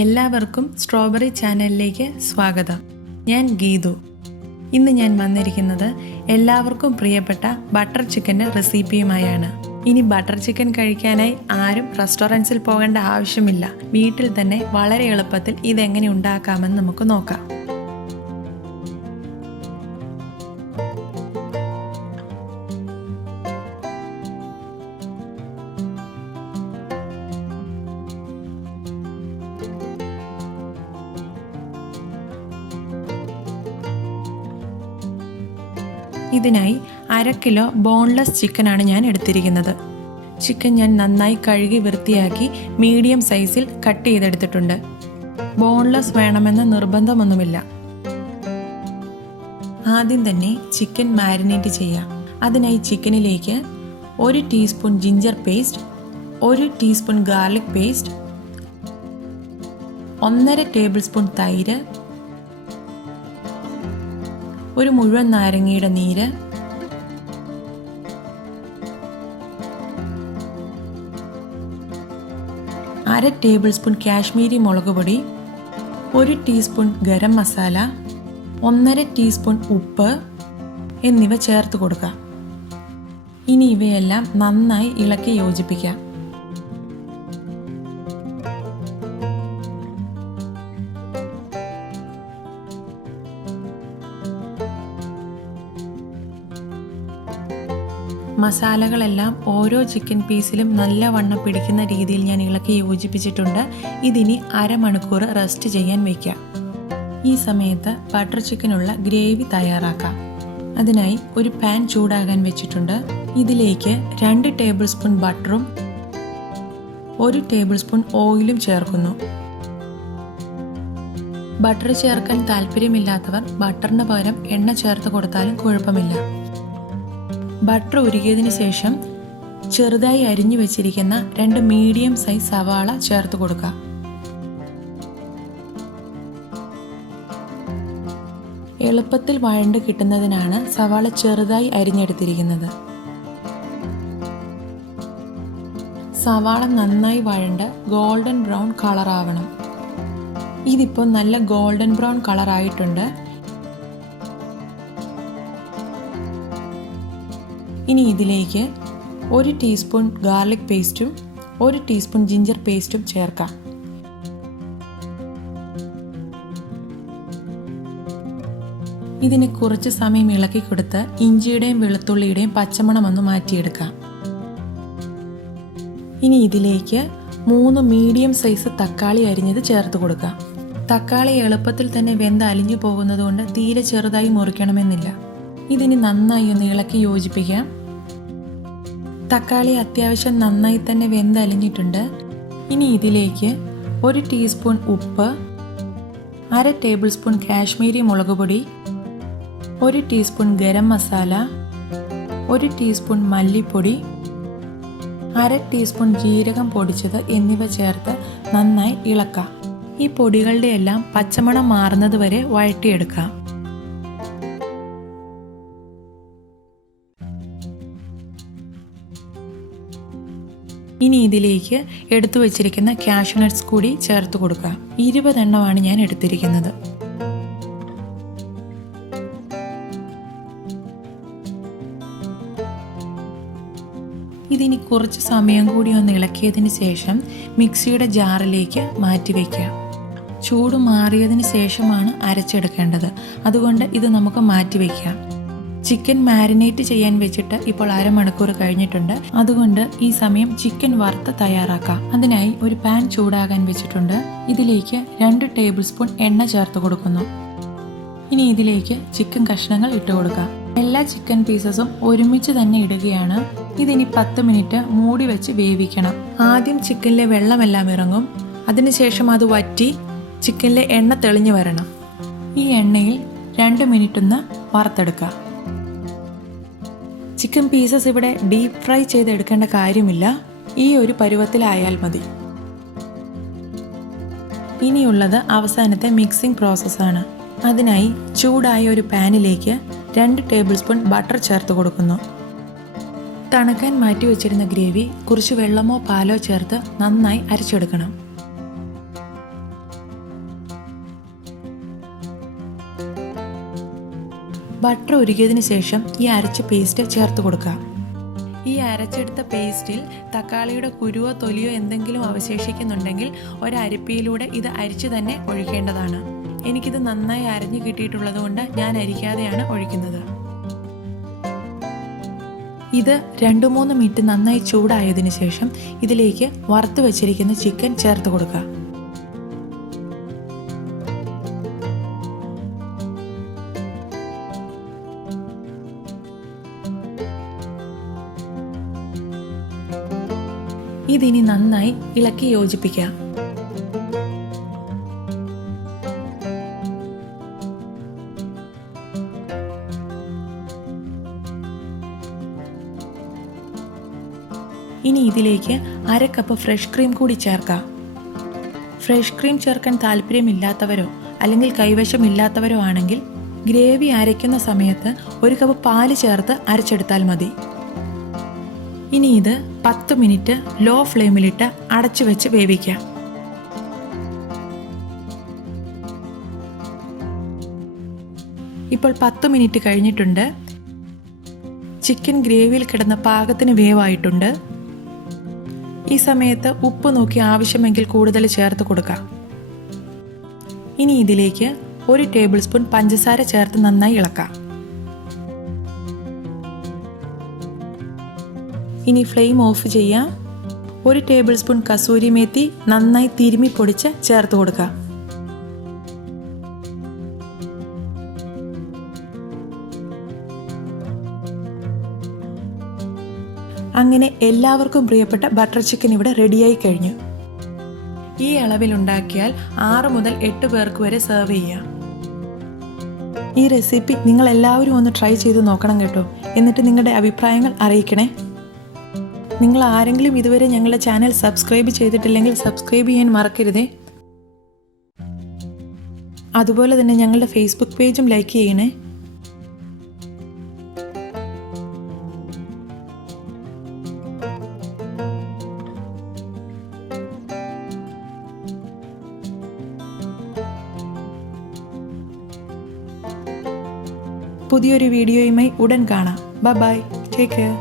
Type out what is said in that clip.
എല്ലാവർക്കും സ്ട്രോബെറി ചാനലിലേക്ക് സ്വാഗതം. ഞാൻ ഗീതു. ഇന്ന് ഞാൻ വന്നിരിക്കുന്നത് എല്ലാവർക്കും പ്രിയപ്പെട്ട ബട്ടർ ചിക്കൻ്റെ റെസിപ്പിയുമായാണ്. ഇനി ബട്ടർ ചിക്കൻ കഴിക്കാനായി ആരും റെസ്റ്റോറൻറ്റ്സിൽ പോകേണ്ട ആവശ്യമില്ല. വീട്ടിൽ തന്നെ വളരെ എളുപ്പത്തിൽ ഇതെങ്ങനെ ഉണ്ടാക്കാമെന്ന് നമുക്ക് നോക്കാം. ഇതിനായി 1/2 കിലോ ബോൺലെസ് ചിക്കനാണ് ഞാൻ എടുത്തിരിക്കുന്നത്. ചിക്കൻ ഞാൻ നന്നായി കഴുകി വൃത്തിയാക്കി മീഡിയം സൈസിൽ കട്ട് ചെയ്തെടുത്തിട്ടുണ്ട്. ബോൺലെസ് വേണമെന്ന് നിർബന്ധമൊന്നുമില്ല. ആദ്യം തന്നെ ചിക്കൻ മാരിനേറ്റ് ചെയ്യാം. അതിനായി ചിക്കനിലേക്ക് 1 teaspoon ginger paste, 1 teaspoon garlic paste, 1.5 table spoon തൈര്, ഒരു മുഴുവൻ നാരങ്ങയുടെ നീര്, അര ടേബിൾ സ്പൂൺ കാശ്മീരി മുളക് പൊടി, 1 ടീസ്പൂൺ ഗരം മസാല, 1.5 ടീസ്പൂൺ ഉപ്പ് എന്നിവ ചേർത്ത് കൊടുക്കാം. ഇനി ഇവയെല്ലാം നന്നായി ഇളക്കി യോജിപ്പിക്കാം. മസാലകളെല്ലാം ഓരോ ചിക്കൻ പീസിലും നല്ലവണ്ണം പിടിക്കുന്ന രീതിയിൽ ഞാൻ ഇളക്കി യോജിപ്പിച്ചിട്ടുണ്ട്. ഇതിനി അരമണിക്കൂർ റെസ്റ്റ് ചെയ്യാൻ വയ്ക്കാം. ഈ സമയത്ത് ബട്ടർ ചിക്കനുള്ള ഗ്രേവി തയ്യാറാക്കാം. അതിനായി ഒരു പാൻ ചൂടാകാൻ വെച്ചിട്ടുണ്ട്. ഇതിലേക്ക് 2 ടേബിൾ സ്പൂൺ ബട്ടറും 1 ടേബിൾ സ്പൂൺ ഓയിലും ചേർക്കുന്നു. ബട്ടർ ചേർക്കാൻ താല്പര്യമില്ലാത്തവർ ബട്ടറിന് പകരം എണ്ണ ചേർത്ത് കൊടുത്താലും കുഴപ്പമില്ല. ബട്ടർ ഉരുകിയതിന് ശേഷം ചെറുതായി അരിഞ്ഞു വെച്ചിരിക്കുന്ന 2 മീഡിയം സൈസ് സവാള ചേർത്ത് കൊടുക്കാം. എളുപ്പത്തിൽ വഴണ്ട് കിട്ടുന്നതിനാണ് സവാള ചെറുതായി അരിഞ്ഞെടുത്തിരിക്കുന്നത്. സവാള നന്നായി വഴണ്ട് ഗോൾഡൻ ബ്രൗൺ കളർ ആവണം. ഇതിപ്പോൾ നല്ല ഗോൾഡൻ ബ്രൗൺ കളർ ആയിട്ടുണ്ട്. ഇനി ഇതിലേക്ക് 1 ടീസ്പൂൺ ഗാർലിക് പേസ്റ്റും 1 ടീസ്പൂൺ ജിഞ്ചർ പേസ്റ്റും ചേർക്കാം. ഇതിന് കുറച്ച് സമയം ഇളക്കി കൊടുത്ത് ഇഞ്ചിയുടെയും വെളുത്തുള്ളിയുടെയും പച്ചമണമൊന്ന് മാറ്റിയെടുക്കാം. ഇനി ഇതിലേക്ക് 3 മീഡിയം സൈസ് തക്കാളി അരിഞ്ഞത് ചേർത്ത് കൊടുക്കാം. തക്കാളി എളുപ്പത്തിൽ തന്നെ വെന്ത് അലിഞ്ഞു പോകുന്നതുകൊണ്ട് തീരെ ചെറുതായി മുറിക്കണമെന്നില്ല. ഇതിന് നന്നായി ഒന്ന് ഇളക്കി യോജിപ്പിക്കാം. തക്കാളി അത്യാവശ്യം നന്നായി തന്നെ വെന്തലിഞ്ഞിട്ടുണ്ട്. ഇനി ഇതിലേക്ക് 1 ടീസ്പൂൺ ഉപ്പ്, 1/2 ടേബിൾ സ്പൂൺ കാശ്മീരി മുളക് പൊടി, 1 ടീസ്പൂൺ ഗരം മസാല, 1 ടീസ്പൂൺ മല്ലിപ്പൊടി, 1/2 ടീസ്പൂൺ ജീരകം പൊടിച്ചത് എന്നിവ ചേർത്ത് നന്നായി ഇളക്കാം. ഈ പൊടികളുടെ എല്ലാം പച്ചമണം മാറുന്നത് വരെ വഴറ്റിയെടുക്കാം. ഇനി ഇതിലേക്ക് എടുത്തു വച്ചിരിക്കുന്ന കാഷ്യൂ നട്ട്സ് കൂടി ചേർത്ത് കൊടുക്കാം. 20 എണ്ണമാണ് ഞാൻ എടുത്തിരിക്കുന്നത്. ഇതിനി കുറച്ച് സമയം കൂടി ഒന്ന് ഇളക്കിയതിന് ശേഷം മിക്സിയുടെ ജാറിലേക്ക് മാറ്റി വയ്ക്കാം. ചൂട് മാറിയതിന് ശേഷമാണ് അരച്ചെടുക്കേണ്ടത്. അതുകൊണ്ട് ഇത് നമുക്ക് മാറ്റി വയ്ക്കാം. ചിക്കൻ മാരിനേറ്റ് ചെയ്യാൻ വെച്ചിട്ട് ഇപ്പോൾ അരമണിക്കൂർ കഴിഞ്ഞിട്ടുണ്ട്. അതുകൊണ്ട് ഈ സമയം ചിക്കൻ വറുത്ത് തയ്യാറാക്കാം. അതിനായി ഒരു പാൻ ചൂടാകാൻ വെച്ചിട്ടുണ്ട്. ഇതിലേക്ക് 2 ടേബിൾ സ്പൂൺ എണ്ണ ചേർത്ത് കൊടുക്കുന്നു. ഇനി ഇതിലേക്ക് ചിക്കൻ കഷ്ണങ്ങൾ ഇട്ട് കൊടുക്കാം. എല്ലാ ചിക്കൻ പീസസും ഒരുമിച്ച് തന്നെ ഇടുകയാണ്. ഇതിനി 10 മിനിറ്റ് മൂടി വെച്ച് വേവിക്കണം. ആദ്യം ചിക്കനിലെ വെള്ളമെല്ലാം ഇറങ്ങും. അതിനുശേഷം അത് വറ്റി ചിക്കനിലെ എണ്ണ തെളിഞ്ഞു വരണം. ഈ എണ്ണയിൽ 2 മിനിറ്റ് ഒന്ന് വറുത്തെടുക്കാം. ചിക്കൻ പീസസ് ഇവിടെ ഡീപ്പ് ഫ്രൈ ചെയ്തെടുക്കേണ്ട കാര്യമില്ല. ഈ ഒരു പരുവത്തിലായാൽ മതി. ഇനിയുള്ളത് അവസാനത്തെ മിക്സിംഗ് പ്രോസസ്സാണ്. അതിനായി ചൂടായ ഒരു പാനിലേക്ക് 2 ടേബിൾ സ്പൂൺ ബട്ടർ ചേർത്ത് കൊടുക്കുന്നു. തണുക്കാൻ മാറ്റി വെച്ചിരുന്ന ഗ്രേവി കുറച്ച് വെള്ളമോ പാലോ ചേർത്ത് നന്നായി അരച്ചെടുക്കണം. ബട്ടർ ഉരുകിയതിന് ശേഷം ഈ അരച്ച പേസ്റ്റ് ചേർത്ത് കൊടുക്കാം. ഈ അരച്ചെടുത്ത പേസ്റ്റിൽ തക്കാളിയുടെ കുരുവോ തൊലിയോ എന്തെങ്കിലും അവശേഷിക്കുന്നുണ്ടെങ്കിൽ ഒരരിപ്പയിലൂടെ ഇത് അരിച്ചു തന്നെ ഒഴിക്കേണ്ടതാണ്. എനിക്കിത് നന്നായി അരഞ്ഞു കിട്ടിയിട്ടുള്ളത് കൊണ്ട് ഞാൻ അരിക്കാതെയാണ് ഒഴിക്കുന്നത്. ഇത് 2-3 മിനിറ്റ് നന്നായി ചൂടായതിനു ശേഷം ഇതിലേക്ക് വറുത്ത് വെച്ചിരിക്കുന്ന ചിക്കൻ ചേർത്ത് കൊടുക്കുക. ഇതിനി നന്നായി ഇളക്കി യോജിപ്പിക്കാം. ഇനി ഇതിലേക്ക് 1/2 കപ്പ് ഫ്രഷ് ക്രീം കൂടി ചേർക്കാം. ഫ്രഷ് ക്രീം ചേർക്കാൻ താല്പര്യമില്ലാത്തവരോ അല്ലെങ്കിൽ കൈവശമില്ലാത്തവരോ ആണെങ്കിൽ ഗ്രേവി അരയ്ക്കുന്ന സമയത്ത് 1 കപ്പ് പാല് ചേർത്ത് അരച്ചെടുത്താൽ മതി. ഇനി ഇത് 10 മിനിറ്റ് ലോ ഫ്ലെയിമിലിട്ട് അടച്ചു വെച്ച് വേവിക്കാം. ഇപ്പോൾ 10 മിനിറ്റ് കഴിഞ്ഞിട്ടുണ്ട്. ചിക്കൻ ഗ്രേവിയിൽ കിടന്ന പാകത്തിന് വേവായിട്ടുണ്ട്. ഈ സമയത്ത് ഉപ്പ് നോക്കി ആവശ്യമെങ്കിൽ കൂടുതൽ ചേർത്ത് കൊടുക്കാം. ഇനി ഇതിലേക്ക് 1 ടേബിൾ സ്പൂൺ പഞ്ചസാര ചേർത്ത് നന്നായി ഇളക്കാം. ഇനി ഫ്ലെയിം ഓഫ് ചെയ്യാം. 1 ടേബിൾ സ്പൂൺ കസൂരി മേത്തി നന്നായി തിരുമ്മി പൊടിച്ച് ചേർത്ത് കൊടുക്കാം. അങ്ങനെ എല്ലാവർക്കും പ്രിയപ്പെട്ട ബട്ടർ ചിക്കൻ ഇവിടെ റെഡിയായി കഴിഞ്ഞു. ഈ അളവിലുണ്ടാക്കിയാൽ 6 മുതൽ 8 പേർക്ക് വരെ സെർവ് ചെയ്യാം. ഈ റെസിപ്പി നിങ്ങൾ എല്ലാവരും ഒന്ന് ട്രൈ ചെയ്ത് നോക്കണം കേട്ടോ. എന്നിട്ട് നിങ്ങളുടെ അഭിപ്രായങ്ങൾ അറിയിക്കണേ. നിങ്ങൾ ആരെങ്കിലും ഇതുവരെ ഞങ്ങളുടെ ചാനൽ സബ്സ്ക്രൈബ് ചെയ്തിട്ടില്ലെങ്കിൽ സബ്സ്ക്രൈബ് ചെയ്യാൻ മറക്കരുതേ. അതുപോലെ തന്നെ ഞങ്ങളുടെ ഫേസ്ബുക്ക് പേജും ലൈക്ക് ചെയ്യണേ. പുതിയൊരു വീഡിയോയുമായി ഉടൻ കാണാം. Bye bye. Take care.